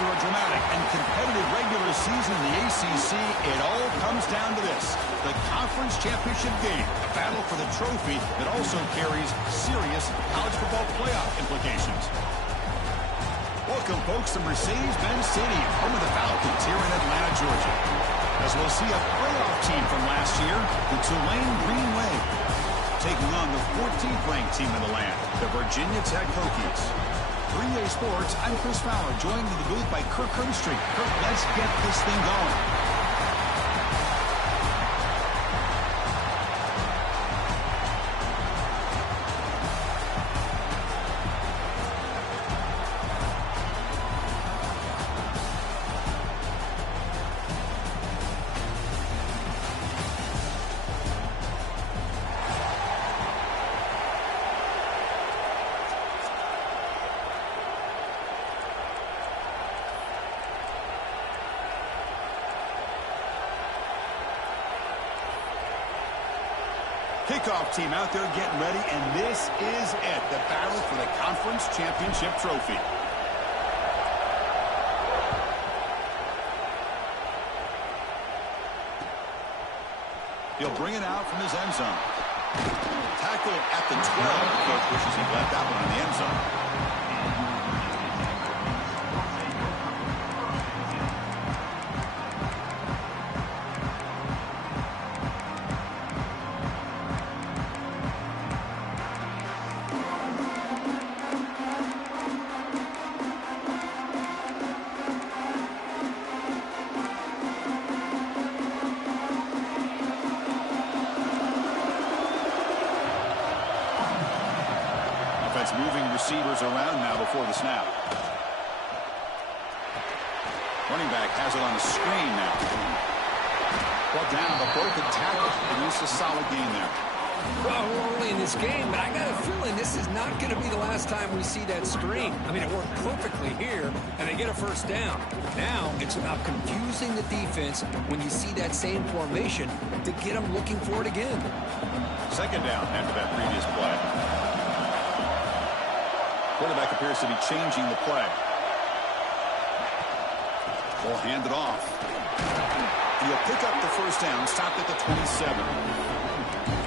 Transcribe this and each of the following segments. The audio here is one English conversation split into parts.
After a dramatic and competitive regular season in the ACC, it all comes down to this: the conference championship game, a battle for the trophy that also carries serious college football playoff implications. Welcome, folks, to Mercedes-Benz Stadium, home of the Falcons here in Atlanta, Georgia, as we'll see a playoff team from last year, the Tulane Green Wave, taking on the 14th ranked team in the land, the Virginia Tech Hokies. 3A Sports, I'm Chris Fowler, joined in the booth by Kirk Herbstreit. Kirk, let's get this thing going. Kickoff team out there getting ready, and this is it, the battle for the conference championship trophy. He'll bring it out from his end zone. Tackle at the 12. The coach wishes he left that one in the end zone. Moving receivers around now before the snap. Running back has it on the screen now. Brought down, a broken tackle. It is a solid gain there. Well, we're early in this game, but I got a feeling this is not going to be the last time we see that screen. I mean, it worked perfectly here, and they get a first down. Now it's about confusing the defense when you see that same formation to get them looking for it again. Second down after that previous play. Quarterback appears to be changing the play. Will hand it off. He'll pick up the first down, stopped at the 27.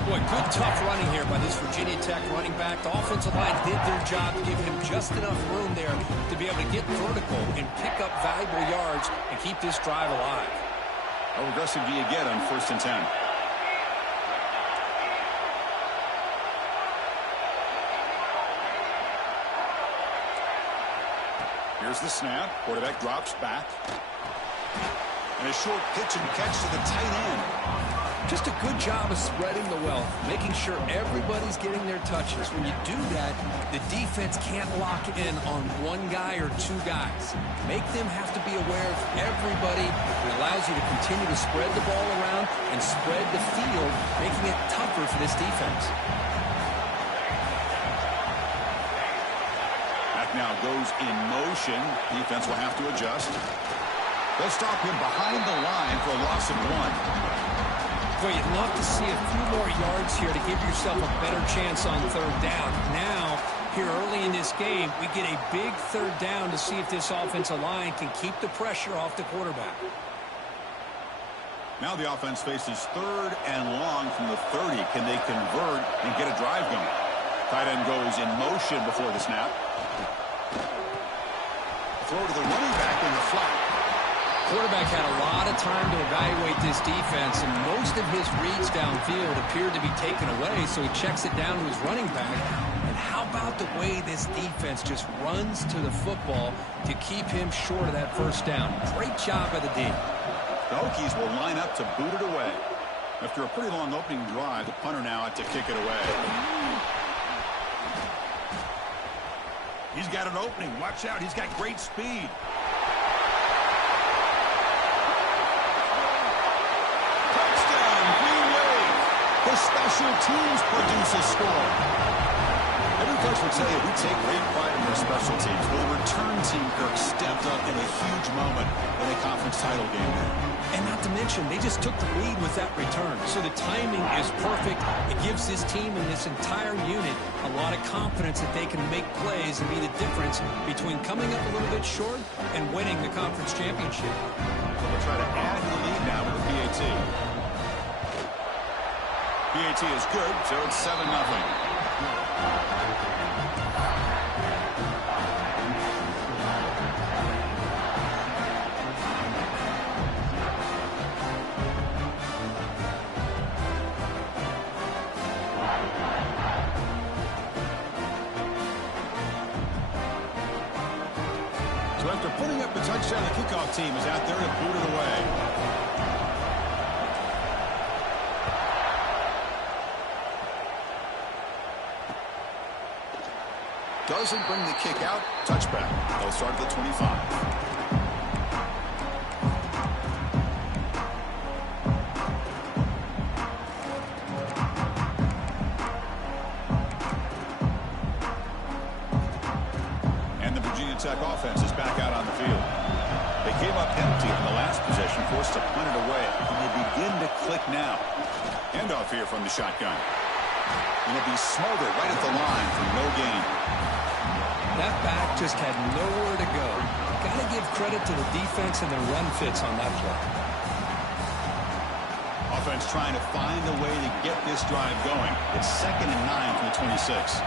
Boy, good tough running here by this Virginia Tech running back. The offensive line did their job to give him just enough room there to be able to get vertical and pick up valuable yards and keep this drive alive. How aggressive do you get on 1st and 10? Here's the snap. Quarterback drops back. And a short pitch and catch to the tight end. Just a good job of spreading the wealth, making sure everybody's getting their touches. When you do that, the defense can't lock in on one guy or two guys. Make them have to be aware of everybody. It allows you to continue to spread the ball around and spread the field, making it tougher for this defense. Now goes in motion. Defense will have to adjust. They'll stop him behind the line for a loss of 1. Boy, you'd love to see a few more yards here to give yourself a better chance on 3rd down. Now, here early in this game, we get a big 3rd down to see if this offensive line can keep the pressure off the quarterback. Now the offense faces 3rd and long from the 30. Can they convert and get a drive going? Tight end goes in motion before the snap. Throw to the running back in the flat. Quarterback had a lot of time to evaluate this defense, and most of his reads downfield appeared to be taken away, so he checks it down to his running back. And how about the way this defense just runs to the football to keep him short of that first down? Great job by the D. The Hokies will line up to boot it away. After a pretty long opening drive, the punter now had to kick it away. He's got an opening. Watch out. He's got great speed. Touchdown, Green Wave. The special teams produce a score. Every coach would tell you we take great pride in our special teams. Well, the return team, Kirk, stepped up in a huge huge moment in a conference title game there. And not to mention, they just took the lead with that return. So the timing is perfect. It gives this team and this entire unit a lot of confidence that they can make plays and be the difference between coming up a little bit short and winning the conference championship. So we'll try to add to the lead now with the PAT. PAT is good, so it's 7-0. So after putting up the touchdown, the kickoff team is out there to boot it away. Doesn't bring the kick out. Touchback. They'll start at the 25. Tech offense is back out on the field. They came up empty on the last possession, forced to punt it away. And they begin to click now. Handoff here from the shotgun. And it'll be smothered right at the line for no gain. That back just had nowhere to go. Got to give credit to the defense and their run fits on that play. Offense trying to find a way to get this drive going. It's 2nd and 9 from the 26.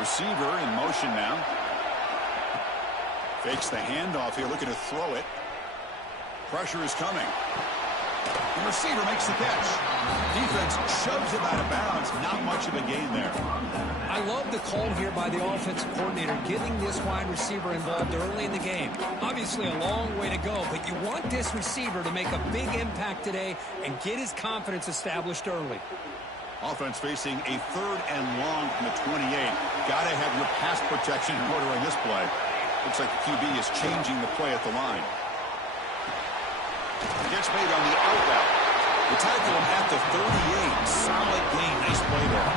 Receiver in motion now. Fakes the handoff here, looking to throw it. Pressure is coming. The receiver makes the catch. Defense shoves him out of bounds. Not much of a gain there. I love the call here by the offensive coordinator, getting this wide receiver involved early in the game. Obviously a long way to go, but you want this receiver to make a big impact today and get his confidence established early. Offense facing a 3rd and long from the 28. Got to have your pass protection in order on this play. Looks like the QB is changing the play at the line. Gets made on the out route. The tackle him at the 38. Solid gain. Nice play there.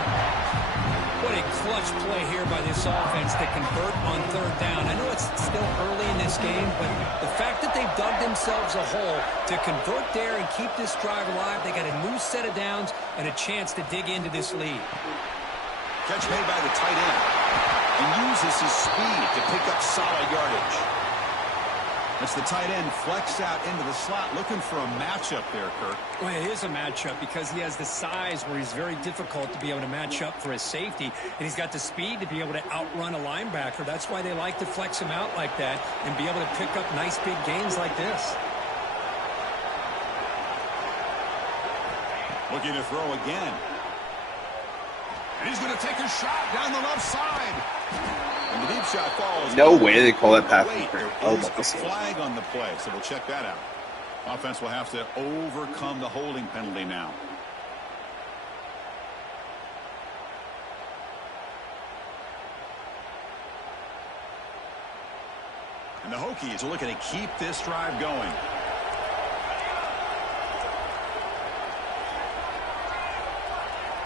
What a clutch play here by this offense to convert on 3rd down. I know it's still early in this game, but the fact that they've dug themselves a hole to convert there and keep this drive alive, they got a new set of downs and a chance to dig into this lead. Catch made by the tight end. And uses his speed to pick up solid yardage. That's the tight end flexed out into the slot, looking for a matchup there, Kirk. Well, it is a matchup because he has the size where he's very difficult to be able to match up for his safety, and he's got the speed to be able to outrun a linebacker. That's why they like to flex him out like that and be able to pick up nice big gains like this. Looking to throw again. And he's going to take a shot down the left side. And the deep shot falls. No way they call that pass interference. Oh, my flag on the play, so we'll check that out. Offense will have to overcome the holding penalty now. And the Hokies are looking to keep this drive going.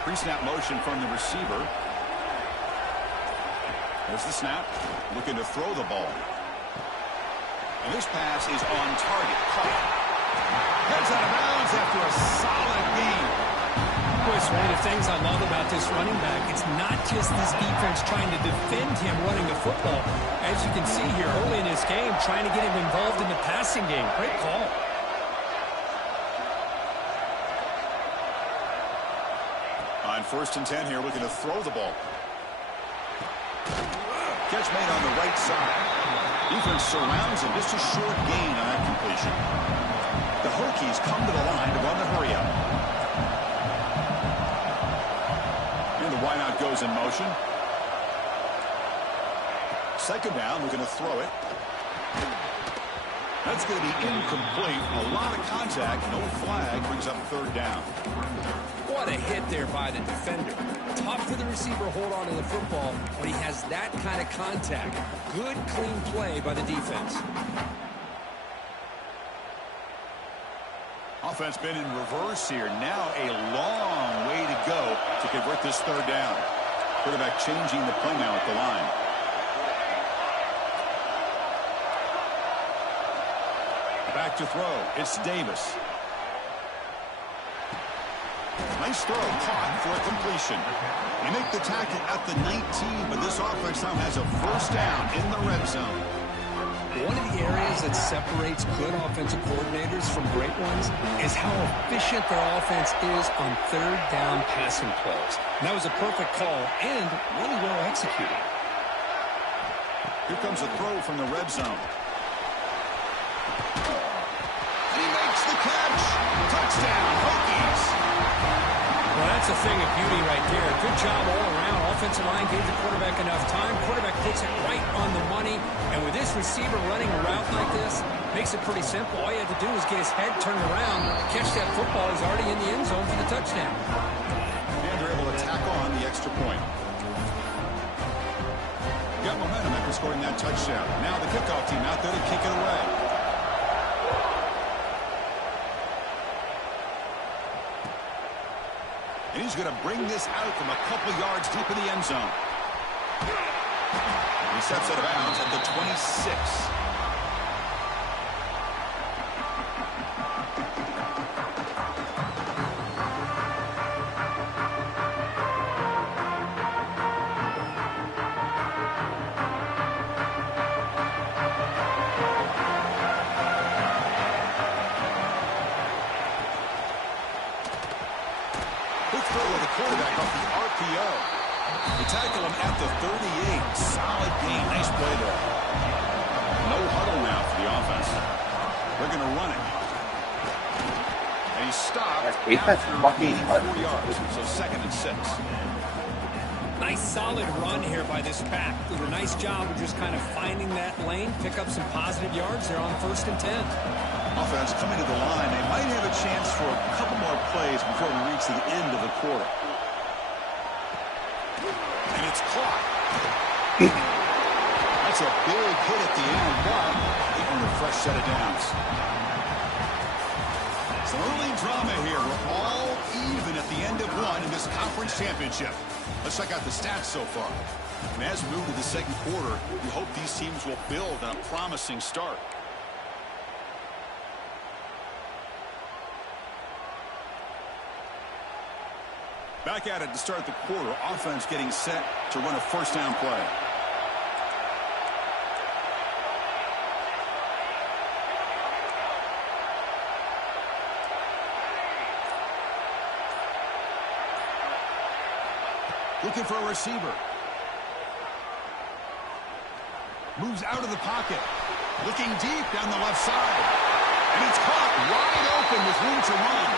Pre-snap motion from the receiver. There's the snap. Looking to throw the ball. And this pass is on target. Caught. Heads out of bounds after a solid gain. Boy, it's one of the things I love about this running back. It's not just this defense trying to defend him running the football. As you can see here early in this game, trying to get him involved in the passing game. Great call. On 1st and 10 here, looking to throw the ball. Catch made on the right side. Defense surrounds him. Just a short gain on that completion. The Hokies come to the line to run the hurry up. And the wideout goes in motion. 2nd down, looking to throw it. That's going to be incomplete. A lot of contact. No flag. Brings up 3rd down. What a hit there by the defender. Tough for the receiver to hold on to the football when he has that kind of contact. Good, clean play by the defense. Offense been in reverse here. Now a long way to go to convert this 3rd down. Quarterback changing the play now at the line. Back to throw. It's Davis. Nice throw, caught for a completion. They make the tackle at the 19, but this offense now has a first down in the red zone. One of the areas that separates good offensive coordinators from great ones is how efficient their offense is on third down passing plays. And that was a perfect call and really well executed. Here comes a throw from the red zone. And he makes the catch. Touchdown, Hokies. Well, that's a thing of beauty right there. Good job all around. Offensive line gave the quarterback enough time. Quarterback puts it right on the money. And with this receiver running a route like this, makes it pretty simple. All you have to do is get his head turned around, catch that football. He's already in the end zone for the touchdown. And they're able to tack on the extra point. Got momentum after scoring that touchdown. Now the kickoff team out there to kick it away. And he's going to bring this out from a couple yards deep in the end zone. He steps out of bounds at the 26. Quarterback off the RPO. They tackle him at the 38. Solid gain. Nice play there. No huddle now for the offense. They're going to run it. And he stopped after 84 yards. So 2nd and 6. Nice solid run here by this pack. Did a nice job of just kind of finding that lane, pick up some positive yards there on 1st and 10. Offense coming to the line. They might have a chance for a couple more plays before we reach the end of the quarter. And it's caught. That's a big hit at the end, but they earn a fresh set of downs. Some early drama here. We're all even at the end of one in this conference championship. Let's check out the stats so far. And as we move to the second quarter, we hope these teams will build on a promising start. Back at it to start the quarter. Offense getting set to run a first down play. Looking for a receiver. Moves out of the pocket. Looking deep down the left side. And it's caught wide open with room to run.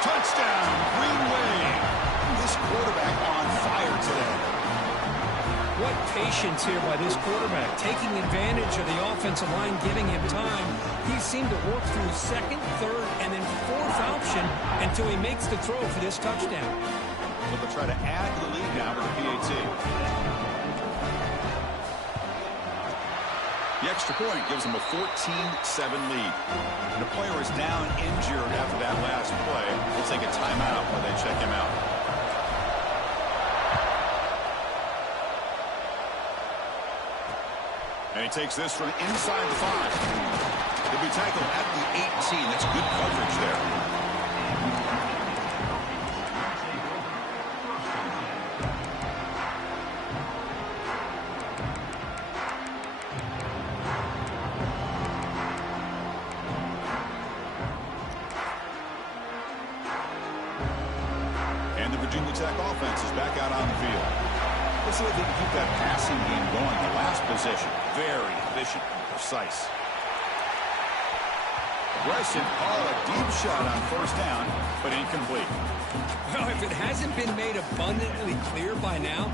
Touchdown, Green Wave. This quarterback on fire today. What patience here by this quarterback, taking advantage of the offensive line, giving him time. He seemed to work through 2nd, 3rd, and then 4th option until he makes the throw for this touchdown. So they'll try to add to the lead now with the PAT. The extra point gives them a 14-7 lead. The player is down injured after that last play. We'll take a timeout while they check him out. And he takes this from inside the 5. He'll be tackled at the 18. That's good coverage there. And the Virginia Tech offense is back out on the field. Let's see if they can keep that passing game going. The last possession, very efficient and precise. Aggressive, a deep shot on first down, but incomplete. Well, if it hasn't been made abundantly clear by now,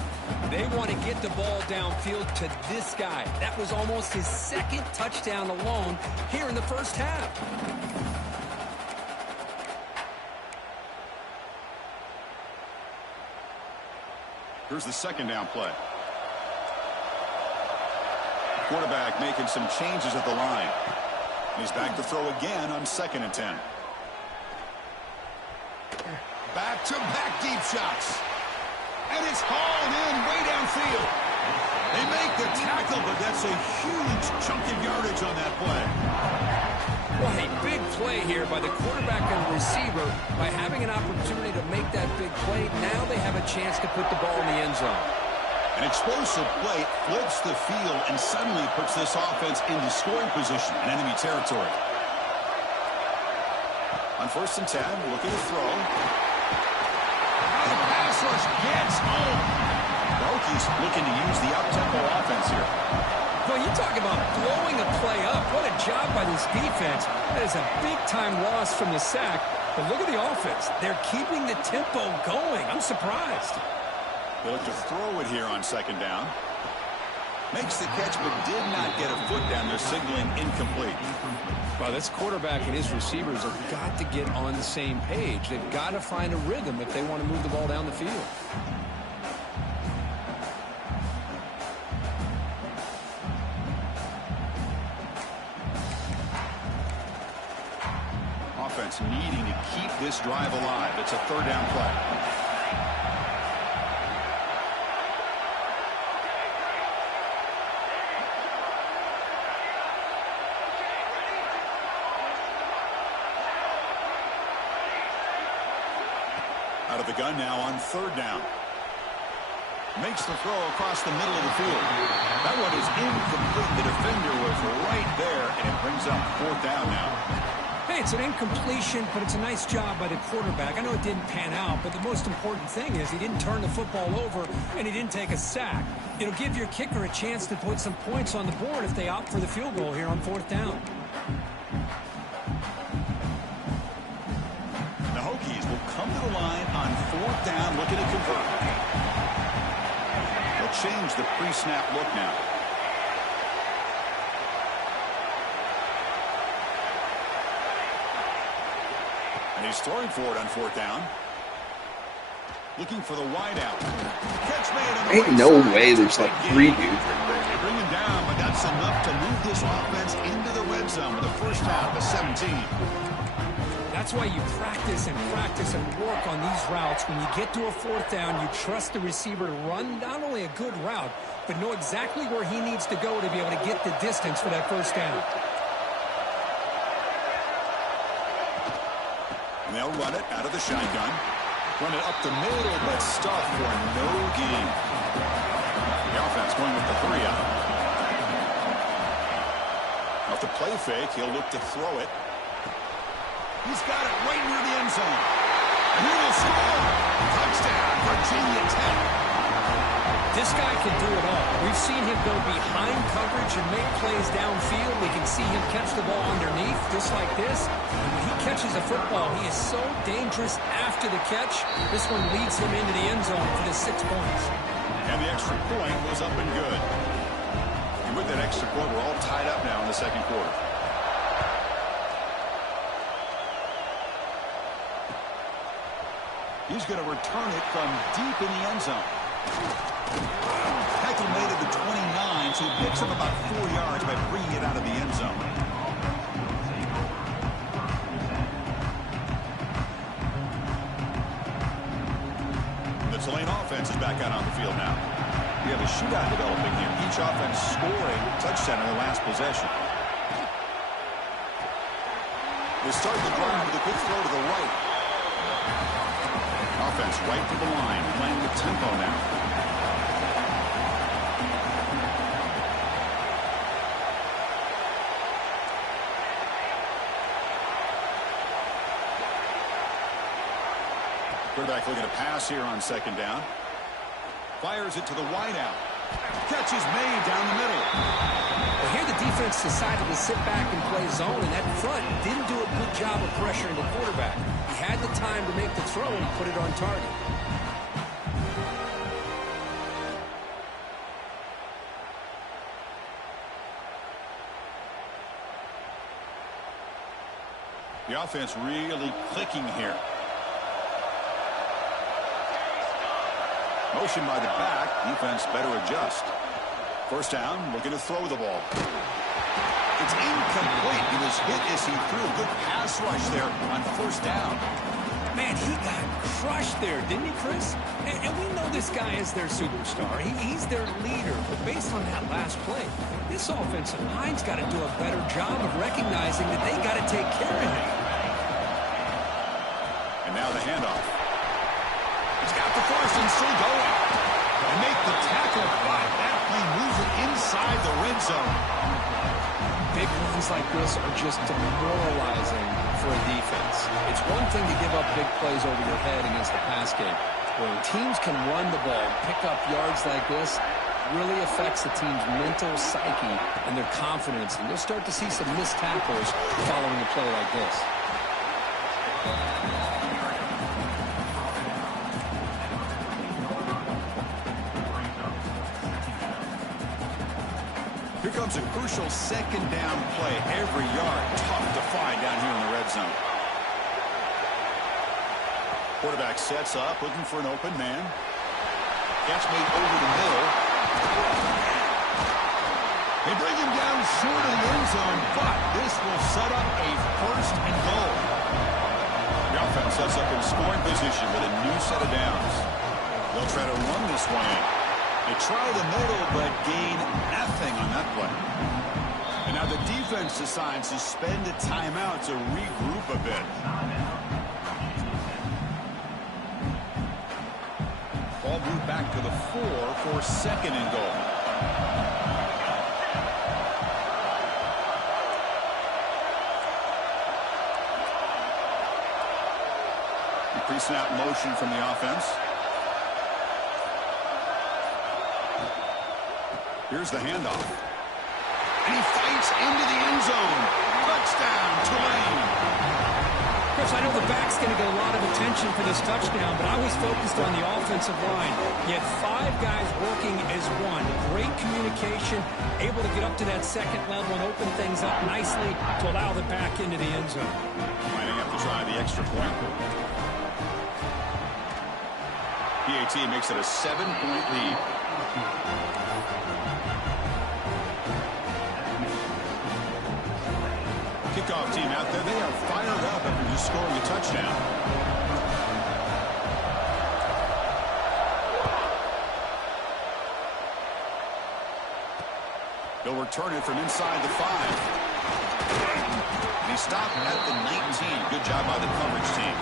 they want to get the ball downfield to this guy. That was almost his 2nd touchdown alone here in the first half. Here's the 2nd down play. Quarterback making some changes at the line. He's back to throw again on 2nd and 10. Back-to-back deep shots. And it's hauled in way downfield. They make the tackle, but that's a huge chunk of yardage on that play. Well, a big play here by the quarterback and receiver. By having an opportunity to make that big play, now they have a chance to put the ball in the end zone. An explosive play flips the field and suddenly puts this offense into scoring position in enemy territory. On 1st and 10, looking to throw. The pass rush gets home. The Hokies looking to use the up-tempo offense here. Well, you talk about blowing a play up. What a job by this defense. That is a big-time loss from the sack. But look at the offense. They're keeping the tempo going. I'm surprised. They look to throw it here on 2nd down. Makes the catch, but did not get a foot down there, signaling incomplete. Well, this quarterback and his receivers have got to get on the same page. They've got to find a rhythm if they want to move the ball down the field. Offense needing to keep this drive alive. It's a 3rd down play. Out of the gun now on 3rd down. Makes the throw across the middle of the field. That one is incomplete. The defender was right there, and it brings up 4th down now. Hey, it's an incompletion, but it's a nice job by the quarterback. I know it didn't pan out, but the most important thing is he didn't turn the football over, and he didn't take a sack. It'll give your kicker a chance to put some points on the board if they opt for the field goal here on 4th down. The Hokies will come to the line on 4th down, looking to convert. They'll change the pre-snap look now. And he's throwing for it on 4th down. Looking for the wide out. Catch made on the Ain't no way there's like 3 dudes right there. They bring him down, but that's enough to move this offense into the red zone with a 1st down to 17. That's why you practice and work on these routes. When you get to a 4th down, you trust the receiver to run not only a good route, but know exactly where he needs to go to be able to get the distance for that 1st down. And they'll run it out of the shotgun. Run it up the middle, but stuffed for no gain. The offense going with the 3 out. Off the play fake, he'll look to throw it. He's got it right near the end zone. And he will score. Touchdown, Virginia Tech. This guy can do it all. We've seen him go behind coverage and make plays downfield. We can see him catch the ball underneath, just like this. And when he catches a football, he is so dangerous after the catch. This one leads him into the end zone for the 6 points. And the extra point was up and good. And with that extra point, we're all tied up now in the 2nd quarter. He's going to return it from deep in the end zone. Tackle made at the 29, so he picks up about 4 yards by bringing it out of the end zone. The Tulane offense is back out on the field now. We have a shootout developing here. Each offense scoring touchdown in the last possession. They start the drive with a quick throw to the right. Offense right to the line, playing with tempo now. Quarterback looking to pass here on 2nd down. Fires it to the wide out. Catch is made down the middle. Well, here the defense decided to sit back and play zone, and that front didn't do a good job of pressuring the quarterback. He had the time to make the throw and put it on target. The offense really clicking here. Motion by the back. Defense better adjust. 1st down, looking to throw the ball. It's incomplete. He was hit as he threw. Good pass rush there on 1st down. Man, he got crushed there, didn't he, Chris? And we know this guy is their superstar. He's their leader. But based on that last play, this offensive line's got to do a better job of recognizing that they got to take care of him. And now the handoff. He's got the force and still going. And make the tackle, but that play moves it inside the red zone. Big runs like this are just demoralizing for a defense. It's one thing to give up big plays over your head against the pass game. When teams can run the ball, pick up yards like this, really affects the team's mental psyche and their confidence. And you'll start to see some missed tackles following a play like this. Here comes a crucial second down play. Every yard tough to find down here in the red zone. Quarterback sets up, looking for an open man. Catch made over the middle. They bring him down short of the end zone, but this will set up a first and goal. The offense sets up in scoring position with a new set of downs. They'll try to run this one in. They try the middle, but gain nothing on that play. And now the defense decides to spend a timeout to regroup a bit. Ball moved back to the 4 for second and goal. Pre-snap motion from the offense. Here's the handoff. And he fights into the end zone. Touchdown, Tulane. Chris, I know the back's going to get a lot of attention for this touchdown, but I was focused on the offensive line. You had 5 guys working as one. Great communication, able to get up to that second level and open things up nicely to allow the back into the end zone. Might have to try the extra point. PAT makes it a 7-point lead. Kickoff team out there. They are fired up after just scoring a touchdown. They'll return it from inside the 5. And he stopped at the 19. Good job by the coverage team.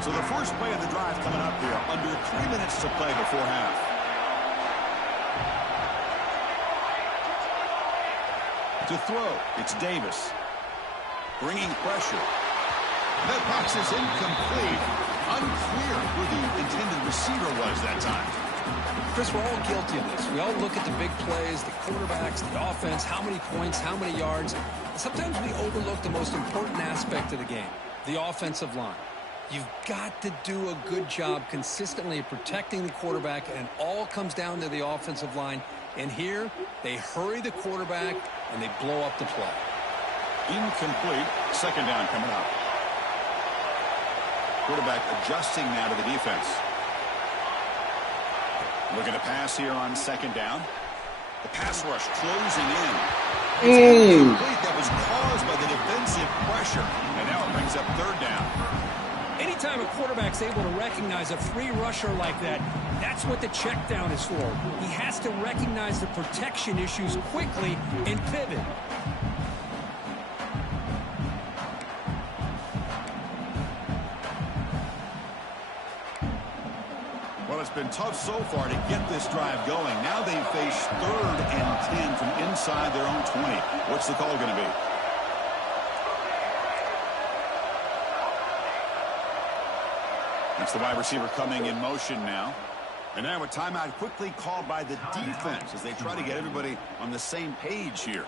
So the first play of the drive coming up here. Under 3 minutes to play before half. To throw, it's Davis. Bringing pressure. That pass is incomplete. Unclear who the intended receiver was that time. Chris, we're all guilty of this. We all look at the big plays, the quarterbacks, the offense, how many points, how many yards. Sometimes we overlook the most important aspect of the game, the offensive line. You've got to do a good job consistently of protecting the quarterback, and it all comes down to the offensive line. And here, they hurry the quarterback, and they blow up the play. Incomplete. Second down coming up. Quarterback adjusting now to the defense. Looking to pass here on second down. The pass rush closing in. It's incomplete. That was caused by the defensive pressure. And now it brings up third down. Anytime a quarterback's able to recognize a free rusher like that, that's what the check down is for. He has to recognize the protection issues quickly and pivot. Well, it's been tough so far to get this drive going. Now they face 3rd and 10 from inside their own 20. What's the call going to be? That's the wide receiver coming in motion now. And now a timeout quickly called by the defense as they try to get everybody on the same page here.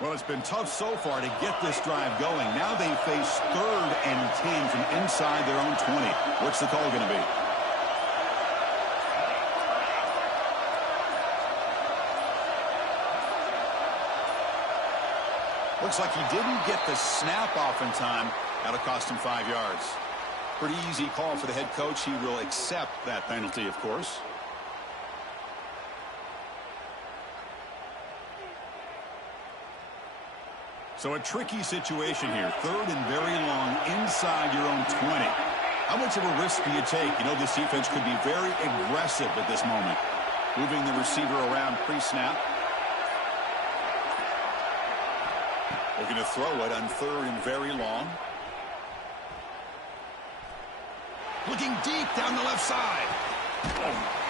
Well, it's been tough so far to get this drive going. Now they face 3rd and 10 from inside their own 20. What's the call going to be? Looks like he didn't get the snap off in time. That'll cost him 5 yards. Pretty easy call for the head coach. He will accept that penalty, of course. So a tricky situation here. 3rd and very long inside your own 20. How much of a risk do you take? You know, this defense could be very aggressive at this moment. Moving the receiver around pre-snap. Looking to throw it on 3rd and very long. Looking deep down the left side.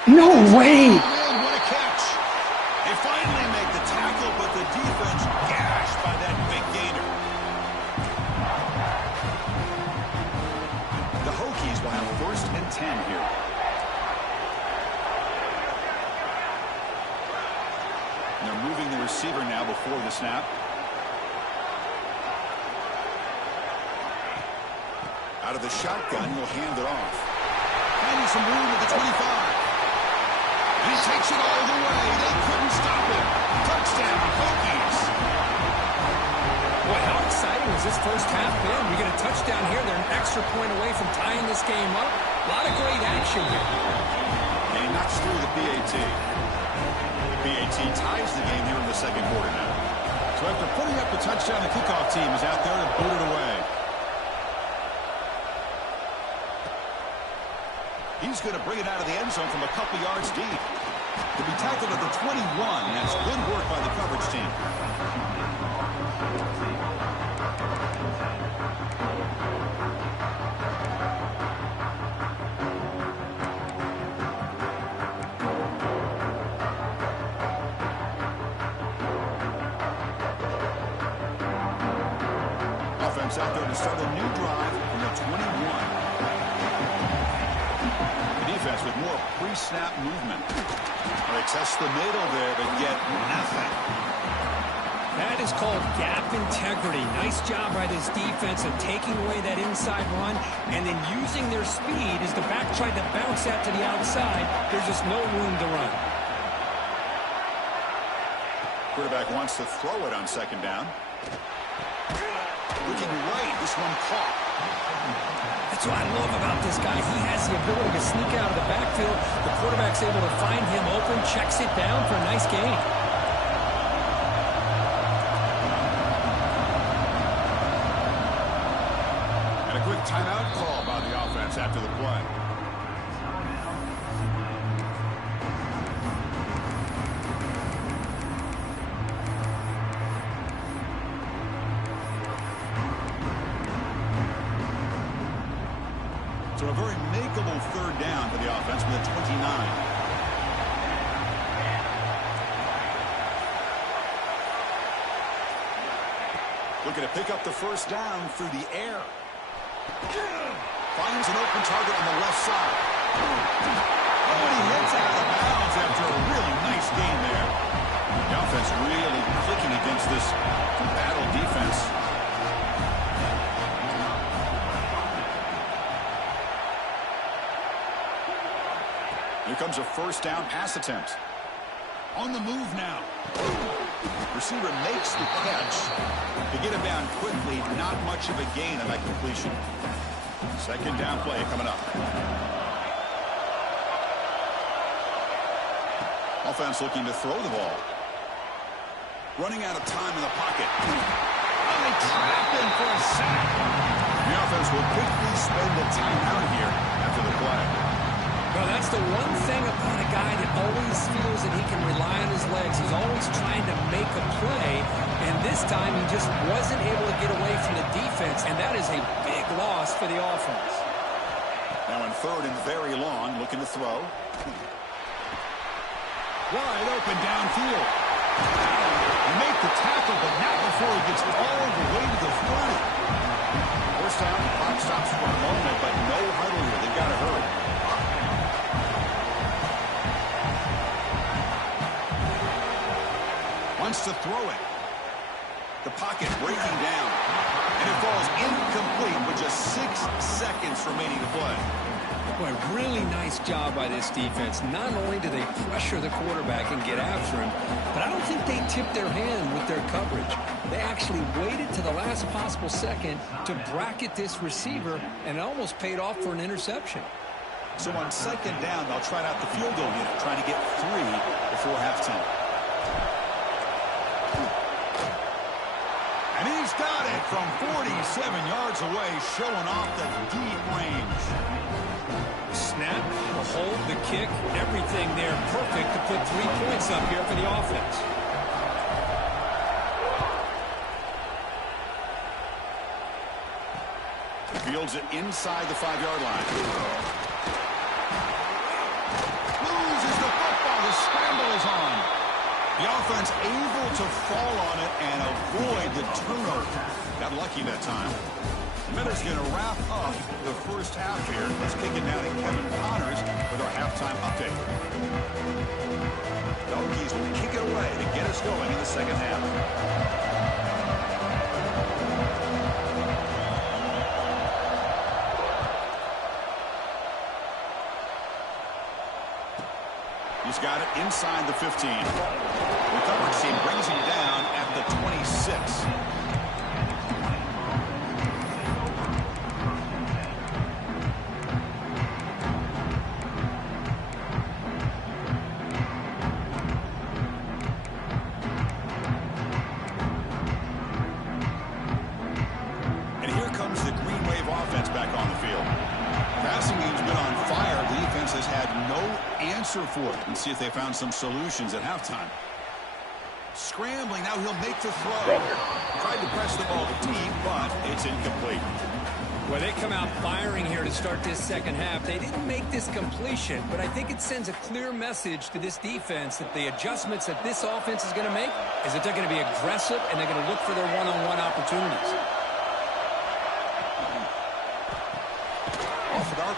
No way! Man, what a catch. They finally make the tackle, but the defense gashed by that big gainer. The Hokies will have 1st and 10 here. And they're moving the receiver now before the snap. Out of the shotgun, he'll hand it off. Finding some room at the 25. And he takes it all the way. They couldn't stop him. Touchdown, Hokies. Boy, how exciting has this first half been? We get a touchdown here. They're an extra point away from tying this game up. A lot of great action here. And he knocks through the PAT. The PAT ties the game here in the 2nd quarter now. So after putting up the touchdown, the kickoff team is out there to boot it away. He's going to bring it out of the end zone from a couple yards deep. To be tackled at the 21, that's good work by the coverage team. Offense out there to start a new drive from the 21. With more pre-snap movement. They test the middle there, but get nothing. That is called gap integrity. Nice job by this defense of taking away that inside run and then using their speed as the back tried to bounce that to the outside. There's just no room to run. Quarterback wants to throw it on 2nd down. Looking right, this one caught. That's what I love about this guy. He has the ability to sneak out of the backfield. The quarterback's able to find him open, checks it down for a nice gain. And a quick timeout call by the offense after the play. So a very makeable 3rd down for the offense with a 29. Looking to pick up the 1st down through the air. Finds an open target on the left side. Oh, and he heads out of bounds after a really nice gain there. The offense really clicking against this battle defense. Here comes a 1st down pass attempt. On the move now. Receiver makes the catch. To get him down quickly, not much of a gain on that completion. 2nd down play coming up. Offense looking to throw the ball. Running out of time in the pocket. Oh, they trap him for a sack. The offense will quickly spend the timeout here after the play. Well, that's the one thing about a guy that always feels that he can rely on his legs. He's always trying to make a play, and this time he just wasn't able to get away from the defense, and that is a big loss for the offense. Now in 3rd and very long, looking to throw. Wide open downfield. Make the tackle, but not before he gets all the way to the 30. 1st down, clock stops for a moment, but no huddle here. They've got to hurry. Wants to throw it. The pocket breaking down. And it falls incomplete with just 6 seconds remaining to play. Boy, really nice job by this defense. Not only do they pressure the quarterback and get after him, but I don't think they tipped their hand with their coverage. They actually waited to the last possible second to bracket this receiver, and it almost paid off for an interception. So on second down, they'll try out the field goal unit, trying to get 3 before halftime. And he's got it from 47 yards away, showing off the deep range. Snap, the hold, the kick, everything there perfect to put 3 points up here for the offense. Fields it inside the 5-yard line. Loses the football. The scramble is on. The offense able to fall on it and avoid the turnover. Got lucky that time. Minutes going to wrap up the first half here. Let's kick it down to Kevin Connors with our halftime update. Donkeys will kick it away to get us going in the second half. He's got it inside the 15. The coverage team brings him down at the 26. And here comes the Green Wave offense back on the field. Passing game's been on fire. The defense has had no answer for it. And see if they found some solutions at halftime. Scrambling, now he'll make the throw. Tried to press the ball deep, but it's incomplete. Well, they come out firing here to start this second half. They didn't make this completion, but I think it sends a clear message to this defense that the adjustments that this offense is going to make is that they're going to be aggressive and they're going to look for their one-on-one opportunities.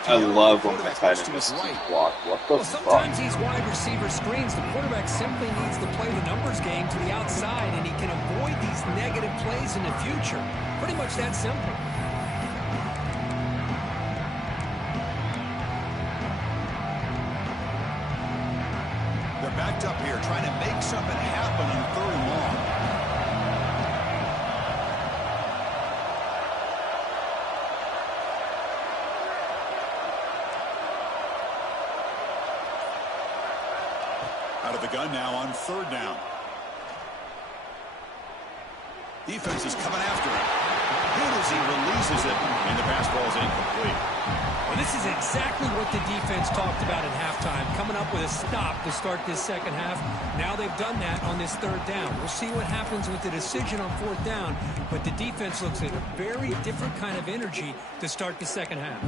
I love when the tight end misses his block. What the fuck? Sometimes these wide receiver screens, the quarterback simply needs to play the numbers game to the outside, and he can avoid these negative plays in the future. Pretty much that simple. They're backed up here, trying to make something happen on 3rd and long. Out of the gun now on 3rd down. Defense is coming after him. Good as he releases it, and the pass ball is incomplete. Well, this is exactly what the defense talked about at halftime, coming up with a stop to start this second half. Now they've done that on this 3rd down. We'll see what happens with the decision on 4th down, but the defense looks at a very different kind of energy to start the second half.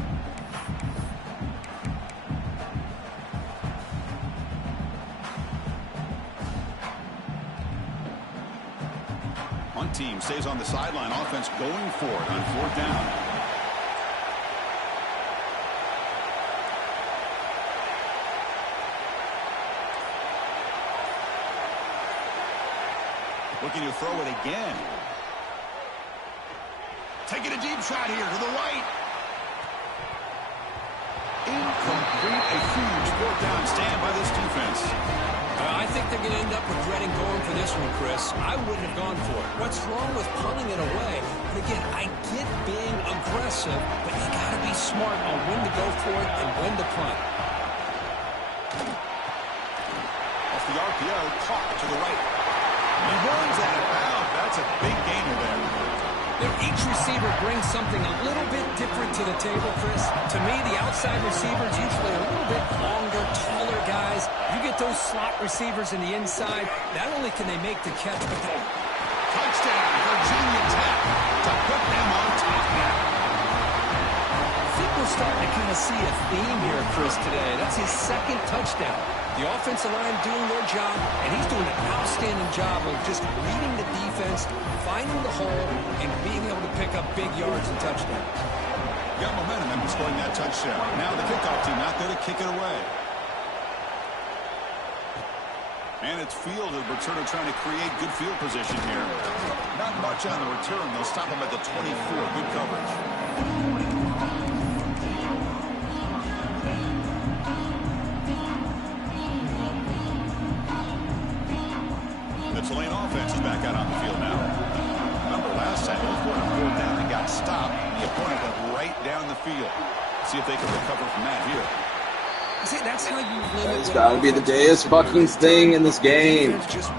One team stays on the sideline. Offense going for it on 4th down. Looking to throw it again. Taking a deep shot here to the right. Incomplete. A huge 4th down stand by this defense. I think they're going to end up regretting going for this one, Chris. I wouldn't have gone for it. What's wrong with punting it away? But again, I get being aggressive, but you got to be smart on when to go for it and when to punt. Off the RPO, caught to the right. He runs out of bounds. That's a big gainer there. Each receiver brings something a little bit different to the table, Chris. To me, the outside receivers usually a little bit longer, taller guys. You get those slot receivers in the inside, not only can they make the catch, but they... Touchdown, Virginia Tech to put them on top now. I think we're starting to kind of see a theme here, Chris, today. That's his 2nd touchdown. The offensive line doing their job, and he's doing an outstanding job of just reading the defense, finding the hole, and being able to pick up big yards and touchdowns. Got momentum and scoring that touchdown. Now the kickoff team out there to kick it away. And it's field, and returner trying to create good field position here. Not much on the return. They'll stop him at the 24. Good coverage. The Tulane offense is back out on the field now. Remember last time, it was going to 4th down and got stopped. The opponent went right down the field. See if they can recover from that here. See, that's how you limit. It's got to be the Deus fucking thing in this game. Just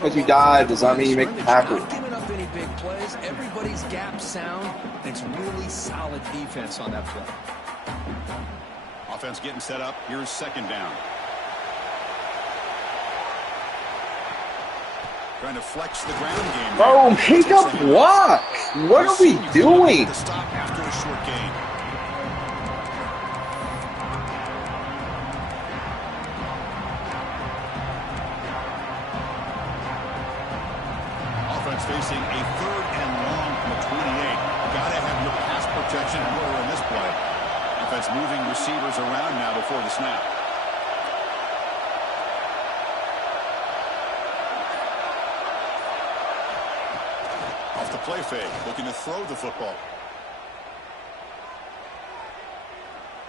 because you died does not mean you make the tackle. Not giving up any big plays. Everybody's gap sound. It's really solid defense on that play. Offense getting set up. Here's 2nd down. Trying to flex the ground game. Bro, pick up what? What are we doing? The stop after a short gain. Offense facing a 3rd and long from the 28. Gotta have your pass protection in order in this play. Offense moving receivers around now before the snap. Off the play fake, looking to throw the football.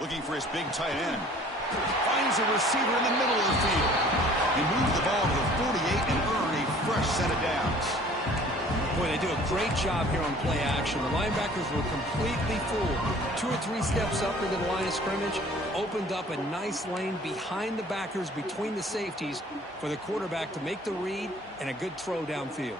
Looking for his big tight end. Finds a receiver in the middle of the field. He moves the ball to the 48 and earn a fresh set of downs. Boy, they do a great job here on play action. The linebackers were completely fooled. 2 or 3 steps up into the line of scrimmage, opened up a nice lane behind the backers, between the safeties, for the quarterback to make the read and a good throw downfield.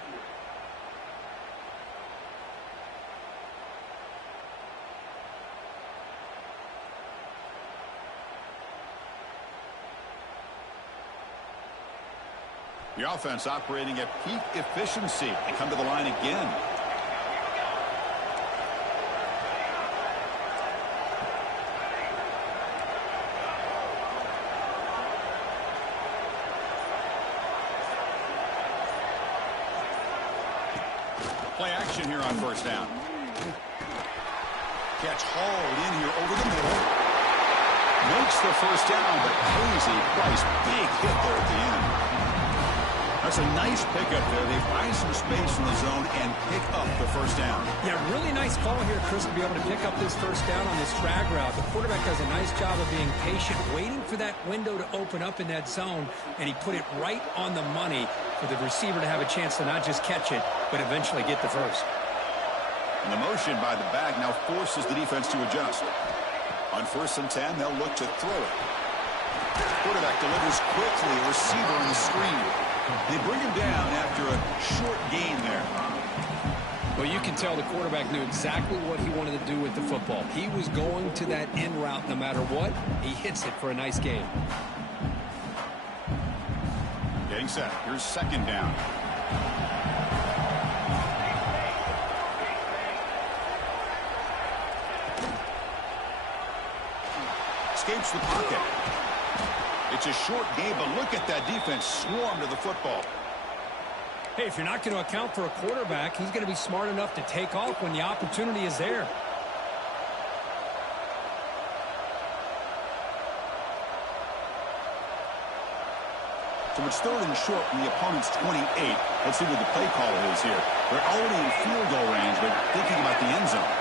The offense operating at peak efficiency. They come to the line again. Play action here on 1st down. Catch hauled in here over the middle. Makes the 1st down, but Casey Price, big hit there at the end. That's a nice pickup there. They find some space in the zone and pick up the 1st down. Yeah, really nice call here, Chris, to be able to pick up this 1st down on this drag route. The quarterback does a nice job of being patient, waiting for that window to open up in that zone, and he put it right on the money for the receiver to have a chance to not just catch it, but eventually get the 1st. And the motion by the back now forces the defense to adjust. On 1st and 10, they'll look to throw it. Quarterback delivers quickly, a receiver on the screen. They bring him down after a short gain there. Well, you can tell the quarterback knew exactly what he wanted to do with the football. He was going to that in route no matter what. He hits it for a nice gain. Getting set. Here's 2nd down. Escapes the pocket. It's a short game, but look at that defense swarm to the football. Hey, if you're not going to account for a quarterback, he's going to be smart enough to take off when the opportunity is there. So it's 3rd and short from the opponent's 28. Let's see what the play call is here. They're already in field goal range, but thinking about the end zone.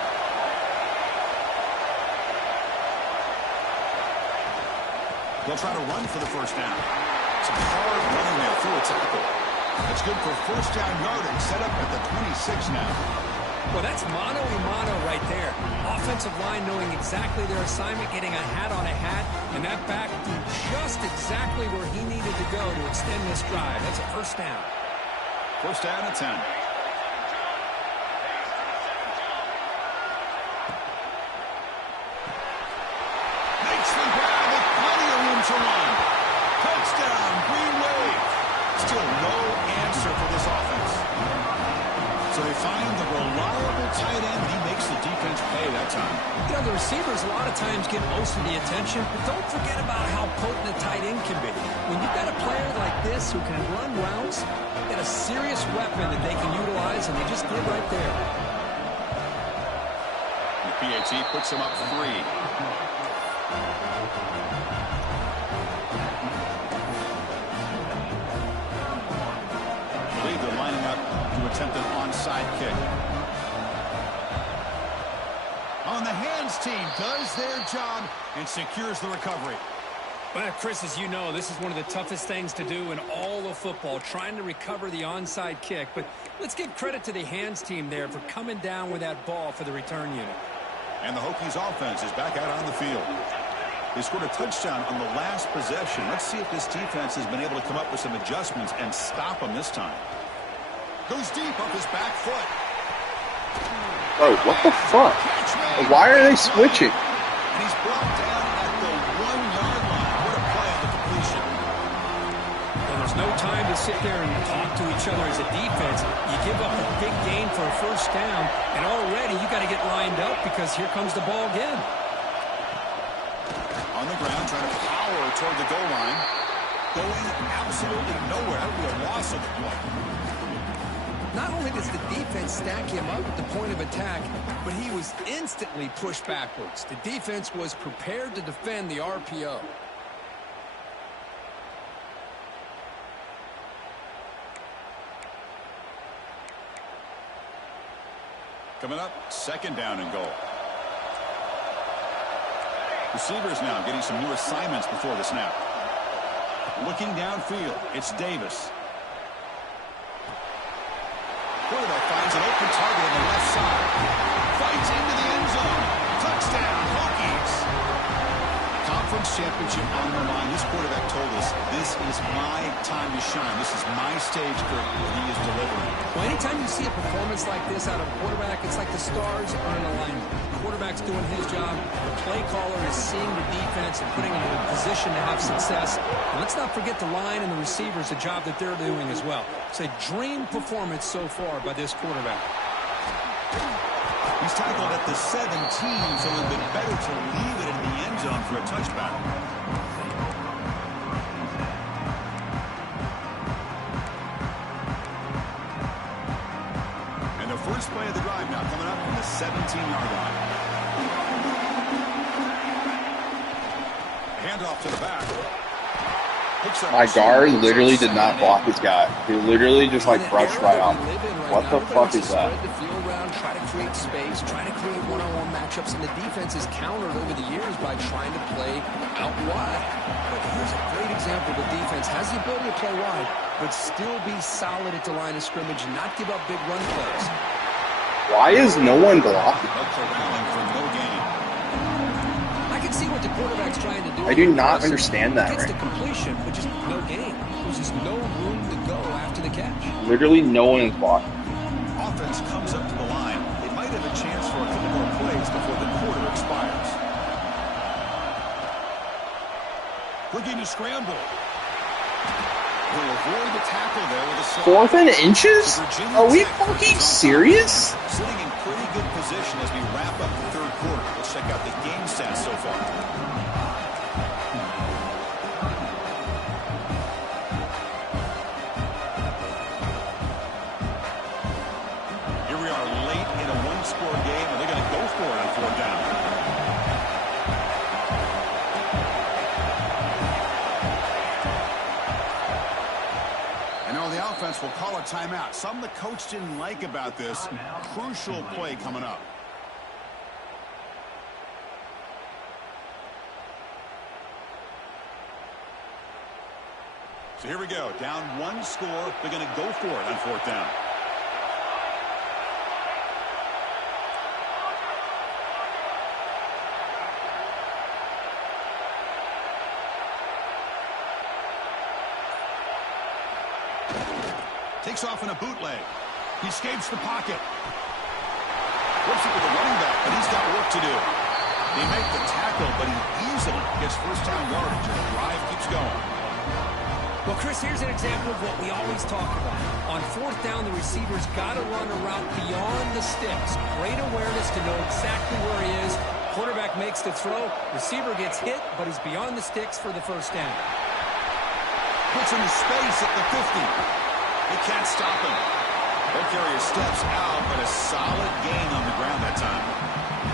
They'll try to run for the 1st down. Some hard running there through a tackle. That's good for 1st down yardage. Set up at the 26 now. Well, that's mano-a-mano right there. Offensive line knowing exactly their assignment, getting a hat on a hat, and that back threw just exactly where he needed to go to extend this drive. That's a 1st down. 1st down and 10. Makes the grab with plenty of room to run. Touchdown, Green Wave. Still no answer for this offense. So they find the reliable tight end. He makes the defense pay that time. You know, the receivers a lot of times get most of the attention, but don't forget about how potent a tight end can be. When you've got a player like this who can run routes, you've got a serious weapon that they can utilize, and they just did right there. The PAT puts him up 3. attempt an onside kick. On the hands team does their job and secures the recovery. Well, Chris, as you know, this is one of the toughest things to do in all of football, trying to recover the onside kick. But let's give credit to the hands team there for coming down with that ball for the return unit. And the Hokies offense is back out on the field. They scored a touchdown on the last possession. Let's see if this defense has been able to come up with some adjustments and stop them this time. Goes deep off his back foot. Bro, what the fuck? Why are they switching? And he's brought down at the 1-yard line. What a play on the completion. Well, there's no time to sit there and talk to each other as a defense. You give up a big gain for a first down, and already you got to get lined up because here comes the ball again. On the ground, trying to power toward the goal line. Going absolutely nowhere. That would be a loss of the play. Not only does the defense stack him up at the point of attack, but he was instantly pushed backwards. The defense was prepared to defend the RPO. Coming up, second down and goal. Receivers now getting some new assignments before the snap. Looking downfield, it's Davis. Quarterback finds an open target on the left side. Fights into the end zone. Touchdown, Hokies. Conference championship on the line. This quarterback told us, this is my time to shine. This is my stage, Kirk, where he is delivering. Well, anytime you see a performance like this out of a quarterback, it's like the stars are in alignment. The quarterback's doing his job. The play caller is seeing the defense and putting them in a position to have success. And let's not forget the line and the receivers, the job that they're doing as well. It's a dream performance so far by this quarterback. He's tackled at the 17, so it would have been better to leave it in the end zone for a touchback. And the first play of the drive now coming up from the 17-yard line. Handoff to the back. My guard literally did not block his guy. He literally just like brushed right on him. What the fuck is that? Try to create space, try to create one-on-one matchups, and the defense is countered over the years by trying to play out wide. But here's a great example. The defense has the ability to play wide, but still be solid at the line of scrimmage and not give up big run plays. Why is no one blocking? I can see what the quarterback's trying to do. I do not understand that Gets right the completion, but just no gain. There's just no room to go after the catch. Literally no one is blocking. Offense comes up to the line. They might have a chance for a couple more plays before the quarter expires. Looking to scramble. He'll avoid the tackle there with a sack. 4th and inches? Are we fucking serious? Sitting in pretty good position as we wrap up the third quarter. Let's check out the game stats so far. Here we are late in a one-score game, and they're going to go for it on 4th down. I know the offense will call a timeout. Something the coach didn't like about this. Crucial play coming up. So here we go. Down one score. They're going to go for it on 4th down. Takes off in a bootleg. He escapes the pocket. Flips it with the running back, but he's got work to do. They make the tackle, but he easily gets first-down yardage, and the drive keeps going. Well, Chris, here's an example of what we always talk about. On 4th down, the receiver's got to run a route beyond the sticks. Great awareness to know exactly where he is. Quarterback makes the throw. Receiver gets hit, but he's beyond the sticks for the first down. Puts him in space at the 50. They can't stop him. Their carrier steps out, but a solid gain on the ground that time.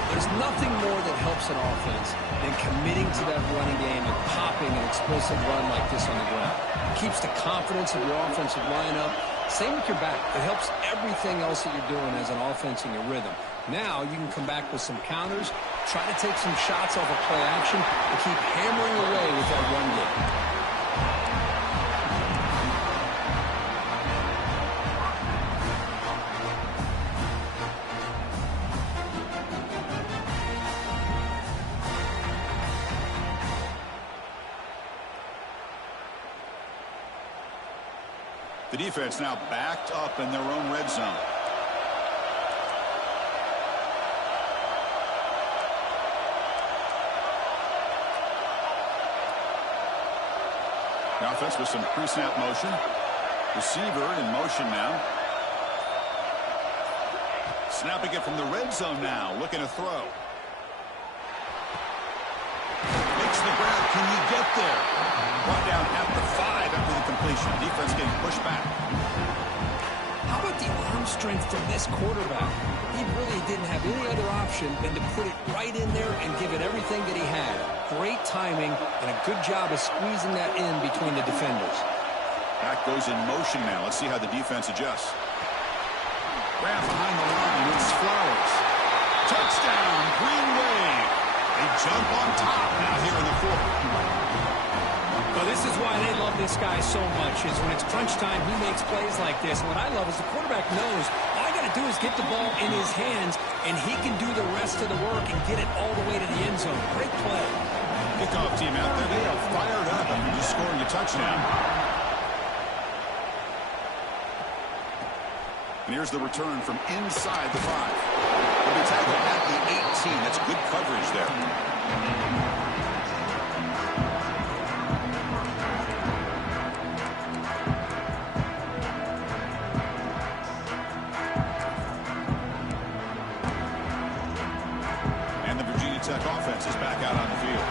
There's nothing more that helps an offense than committing to that running game and popping an explosive run like this on the ground. It keeps the confidence of your offensive lineup, Same with your back. It helps everything else that you're doing as an offense in your rhythm. Now you can come back with some counters, try to take some shots off of play action, and keep hammering away with that run game. The defense now backed up in their own red zone. The offense with some pre-snap motion. Receiver in motion now. Snapping it from the red zone now. Looking to throw. Makes the grab. Can you get there? Brought down at the 5 after the completion. Defense getting pushed back. How about the arm strength from this quarterback? He really didn't have any other option than to put it right in there and give it everything that he had. Great timing and a good job of squeezing that in between the defenders. Back goes in motion now. Let's see how the defense adjusts. Grab behind the line. It's Flowers. Touchdown, Green Wave. They jump on top now here in the 4th. Well, this is why they love this guy so much, is when it's crunch time, he makes plays like this. And what I love is the quarterback knows all I got to do is get the ball in his hands, and he can do the rest of the work and get it all the way to the end zone. Great play. Kickoff team out there. They are fired up after just scoring a touchdown. And here's the return from inside the 5. Will be tackled at the 18. That's good coverage there. Tech offense is back out on the field.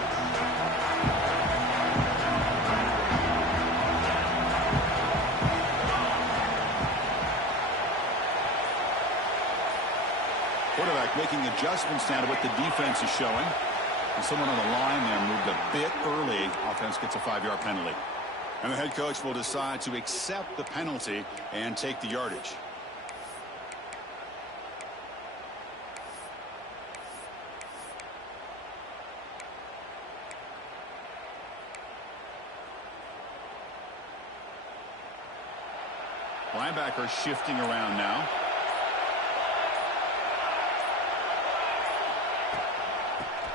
Quarterback making adjustments now to what the defense is showing. And someone on the line there moved a bit early. Offense gets a 5-yard penalty. And the head coach will decide to accept the penalty and take the yardage. Linebacker shifting around now.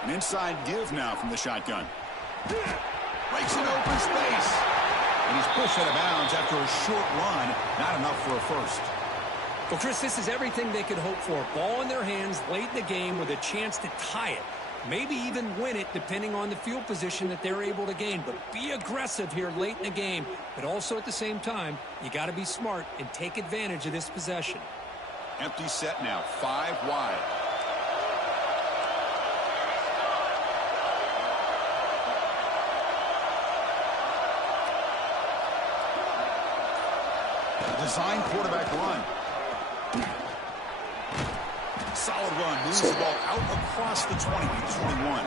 An inside give now from the shotgun. Breaks an open space. And he's pushed out of bounds after a short run. Not enough for a first. Well, Chris, this is everything they could hope for. Ball in their hands late in the game with a chance to tie it. Maybe even win it depending on the field position that they're able to gain. But be aggressive here late in the game. But also at the same time, you got to be smart and take advantage of this possession. Empty set now, 5 wide. Design quarterback run. Solid run. Moves the ball out across the 20 to the 21.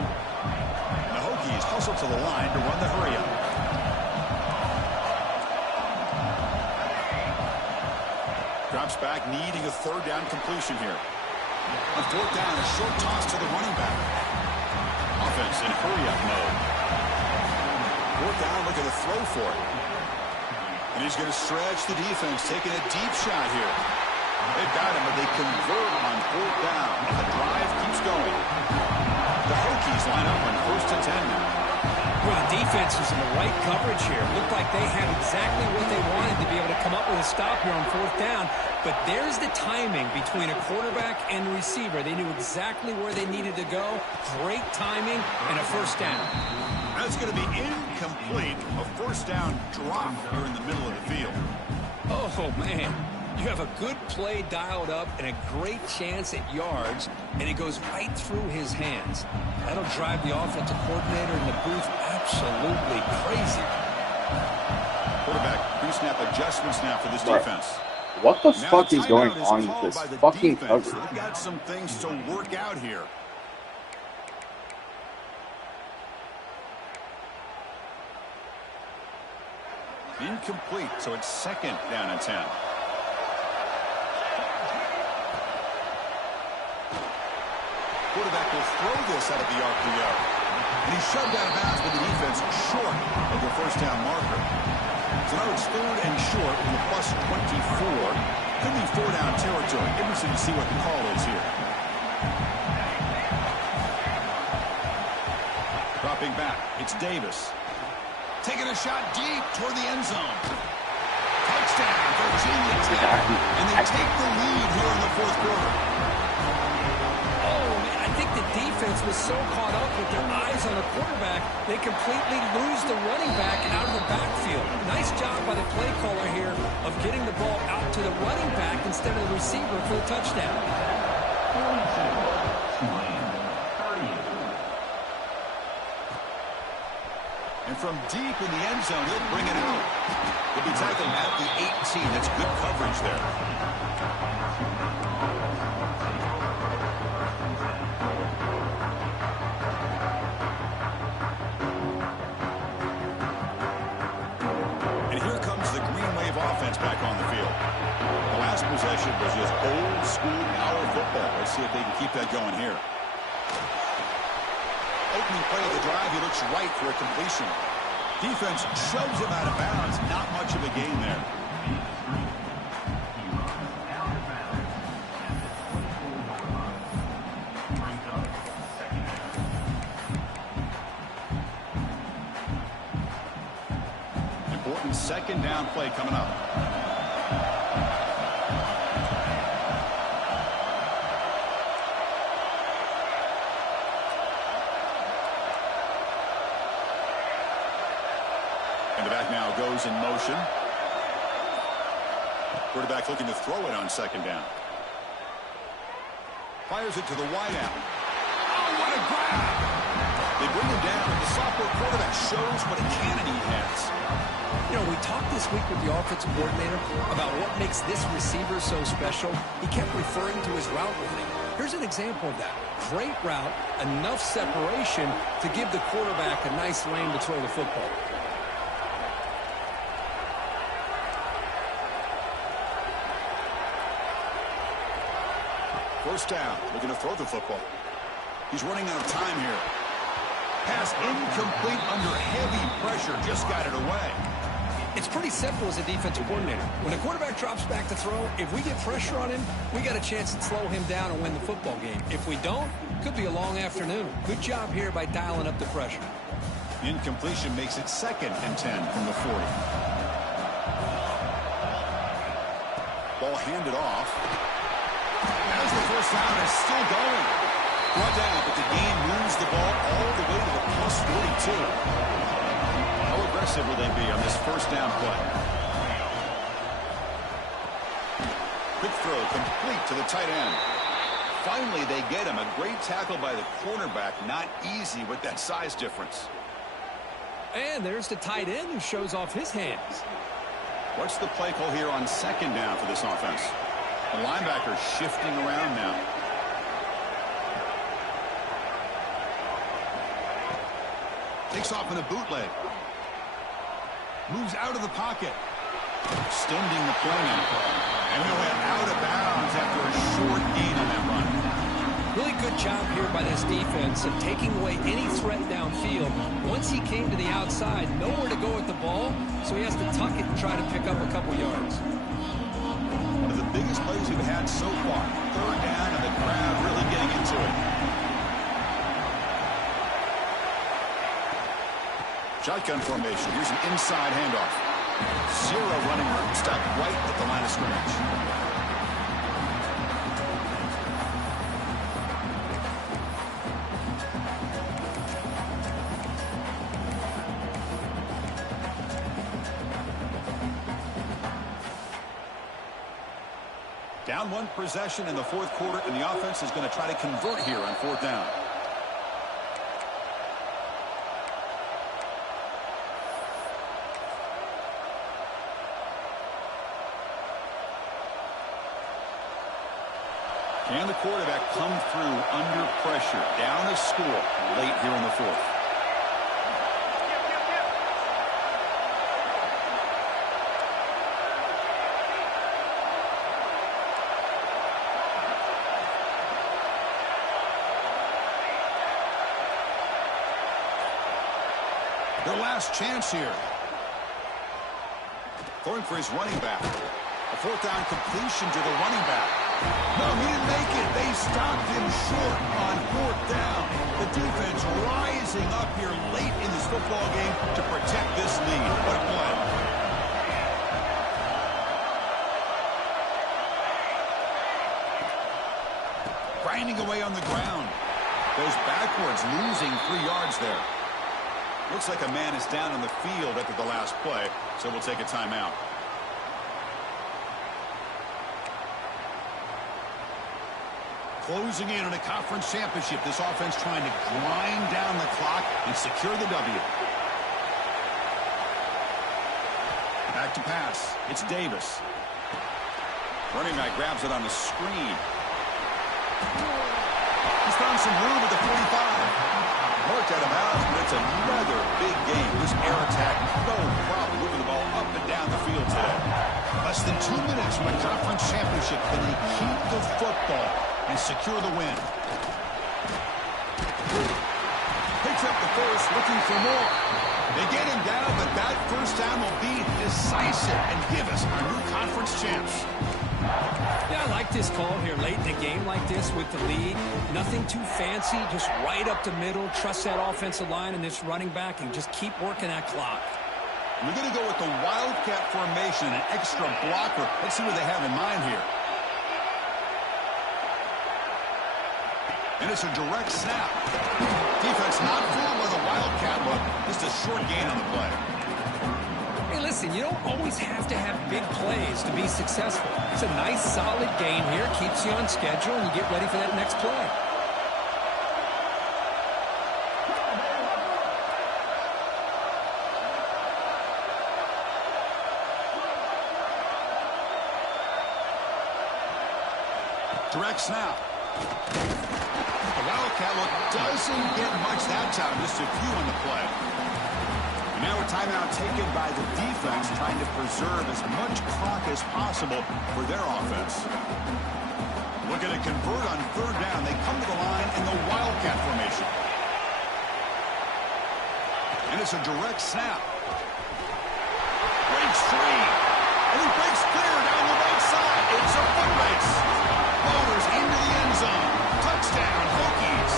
The Hokies hustle to the line to run the hurry up. Drops back, needing a 3rd down completion here. On 4th down, a short toss to the running back. Offense in hurry up mode. 4th down, look at the throw for it. And he's going to stretch the defense, taking a deep shot here. They've got him, but they convert on 4th down. And the drive keeps going. The Hokies line up on 1st and 10 now. Well, the defense was in the right coverage here. Looked like they had exactly what they wanted to be able to come up with a stop here on 4th down. But there's the timing between a quarterback and a receiver. They knew exactly where they needed to go. Great timing and a 1st down. That's going to be incomplete. A 1st down drop here in the middle of the field. Oh, man. You have a good play dialed up and a great chance at yards, and it goes right through his hands. That'll drive the offensive coordinator in the booth absolutely crazy. Quarterback pre-snap adjustments now for this defense. What the fuck is going on with this fucking coverage? They've got some things to work out here. Incomplete, so it's 2nd down and 10. quarterback will throw this out of the RPO. And he's shoved out of bounds with the defense short of the first down marker. So now it's 3rd and short from the plus 24. Could be 4-down territory. Interesting to see what the call is here. Dropping back, it's Davis. Taking a shot deep toward the end zone. Touchdown, Virginia Tech. And they take the lead here in the 4th quarter. Oh, man, I think the defense was so caught up with their eyes on the quarterback, they completely lose the running back out of the backfield. Nice job by the play caller here of getting the ball out to the running back instead of the receiver for the touchdown. And from deep in the end zone, he'll bring it out. He'll be tackled at the 18. That's good coverage there. And here comes the Green Wave offense back on the field. The last possession was just old-school power football. Let's see if they can keep that going here. Opening play of the drive, he looks right for a completion. Defense shoves him out of bounds. Not much of a gain there. Important 2nd down play coming up. And the back now goes in motion. Quarterback looking to throw it on 2nd down. Fires it to the wideout. Oh, what a grab! They bring him down, and the sophomore quarterback shows what a cannon he has. You know, we talked this week with the offensive coordinator about what makes this receiver so special. He kept referring to his route running. Here's an example of that. Great route, enough separation to give the quarterback a nice lane to throw the football. First down, looking to throw the football. He's running out of time here. Pass incomplete under heavy pressure, just got it away. It's pretty simple as a defensive coordinator. When a quarterback drops back to throw, if we get pressure on him, we got a chance to slow him down and win the football game. If we don't, could be a long afternoon. Good job here by dialing up the pressure. Incompletion makes it 2nd and 10 from the 40. Ball handed off. As the first down is still going. Brought down, but the game moves the ball all the way to the plus 42. How aggressive will they be on this first down play? Quick throw complete to the tight end. Finally, they get him. A great tackle by the cornerback. Not easy with that size difference. And there's the tight end who shows off his hands. What's the play call here on 2nd down for this offense? The linebacker shifting around now. Takes off in a bootleg. Moves out of the pocket. Extending the play now. And he went out of bounds after a short gain on that run. Really good job here by this defense of taking away any threat downfield. Once he came to the outside, nowhere to go with the ball, so he has to tuck it and try to pick up a couple yards. One of the biggest plays we've had so far. 3rd down, and the crowd really getting into it. Shotgun formation. Here's an inside handoff. Zero running room. Stop right at the line of scrimmage. Down 1 possession in the 4th quarter, and the offense is going to try to convert here on 4th down. Can the quarterback come through under pressure? Down a score late here in the 4th. Their last chance here. Going for his running back. A fourth down completion to the running back. No, he didn't make it. They stopped him short on fourth down. The defense rising up here late in this football game to protect this lead. What a play. Grinding away on the ground. Goes backwards, losing 3 yards there. Looks like a man is down on the field after the last play, so we'll take a timeout. Closing in on a conference championship, this offense trying to grind down the clock and secure the W. Back to pass. It's Davis. Running back grabs it on the screen. He's found some room at the 45. Marked out of bounds, but it's another big game. This air attack, no problem moving the ball up and down the field today. Less than 2 minutes from a conference championship. Can they keep the football and secure the win? Picks up the first, looking for more. They get him down, but that first down will be decisive and give us our new conference champs. Yeah, I like this call here late in a game like this with the lead. Nothing too fancy, just right up the middle. Trust that offensive line and this running back and just keep working that clock. We're going to go with the Wildcat formation, an extra blocker. Let's see what they have in mind here. And it's a direct snap. Defense not fooled by the Wildcat look. Just a short gain on the play. Hey, listen, you don't always have to have big plays to be successful. It's a nice, solid gain here. Keeps you on schedule, and you get ready for that next play. Direct snap. The Wildcat look doesn't get much that time. Just a few on the play. And now a timeout taken by the defense, trying to preserve as much clock as possible for their offense. Looking to convert on third down. They come to the line in the Wildcat formation. And it's a direct snap. Breaks free. And he breaks clear down the right side. It's a foot race. Boulders into the end zone. Touchdown, Hokies.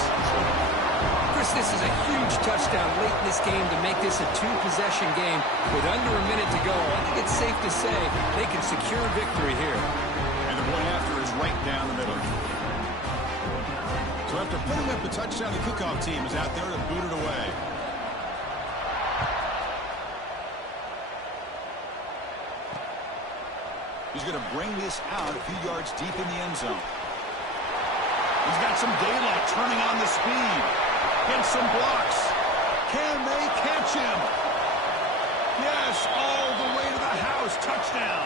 Chris, this is a huge touchdown late in this game to make this a 2-possession game with under a minute to go. I think it's safe to say they can secure victory here. And the point after is right down the middle. So after putting up the touchdown, the kickoff team is out there to boot it away. He's going to bring this out a few yards deep in the end zone. He's got some daylight turning on the speed. Gets some blocks. Can they catch him? Yes, all the way to the house. Touchdown.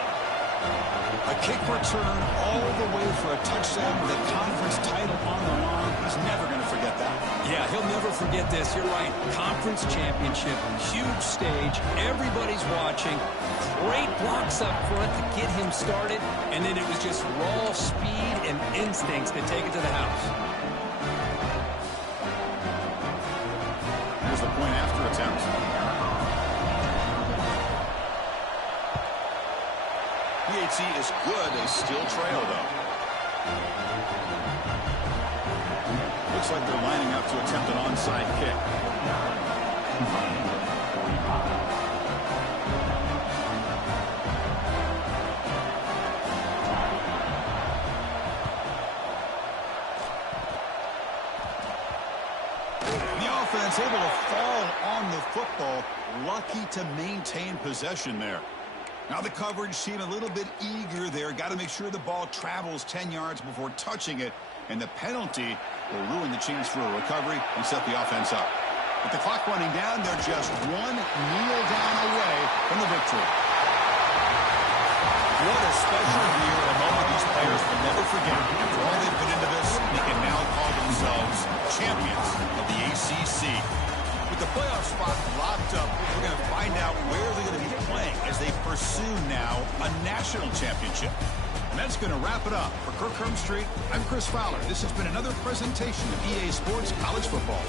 A kick return all the way for a touchdown with a conference title on the line. He's never going to forget that. Yeah, he'll never forget this. You're right. Conference championship, huge stage. Everybody's watching. Great blocks up front to get him started. And then it was just raw speed and instincts to take it to the house. Here's the point after attempt. PHC is good. They still trail, though. Looks like they're lining up to attempt an onside kick. The offense able to fall on the football. Lucky to maintain possession there. Now the coverage team a little bit eager there. Got to make sure the ball travels 10 yards before touching it. And the penalty will ruin the chance for a recovery and set the offense up. With the clock running down, they're just one kneel down away from the victory. What a special year, a moment these players will never forget. After all they put into this, they can now call themselves champions of the ACC. With the playoff spot locked up, we're going to find out where they're going to be playing as they pursue now a national championship. And that's going to wrap it up. For Kirk Herbstreit, I'm Chris Fowler. This has been another presentation of EA Sports College Football.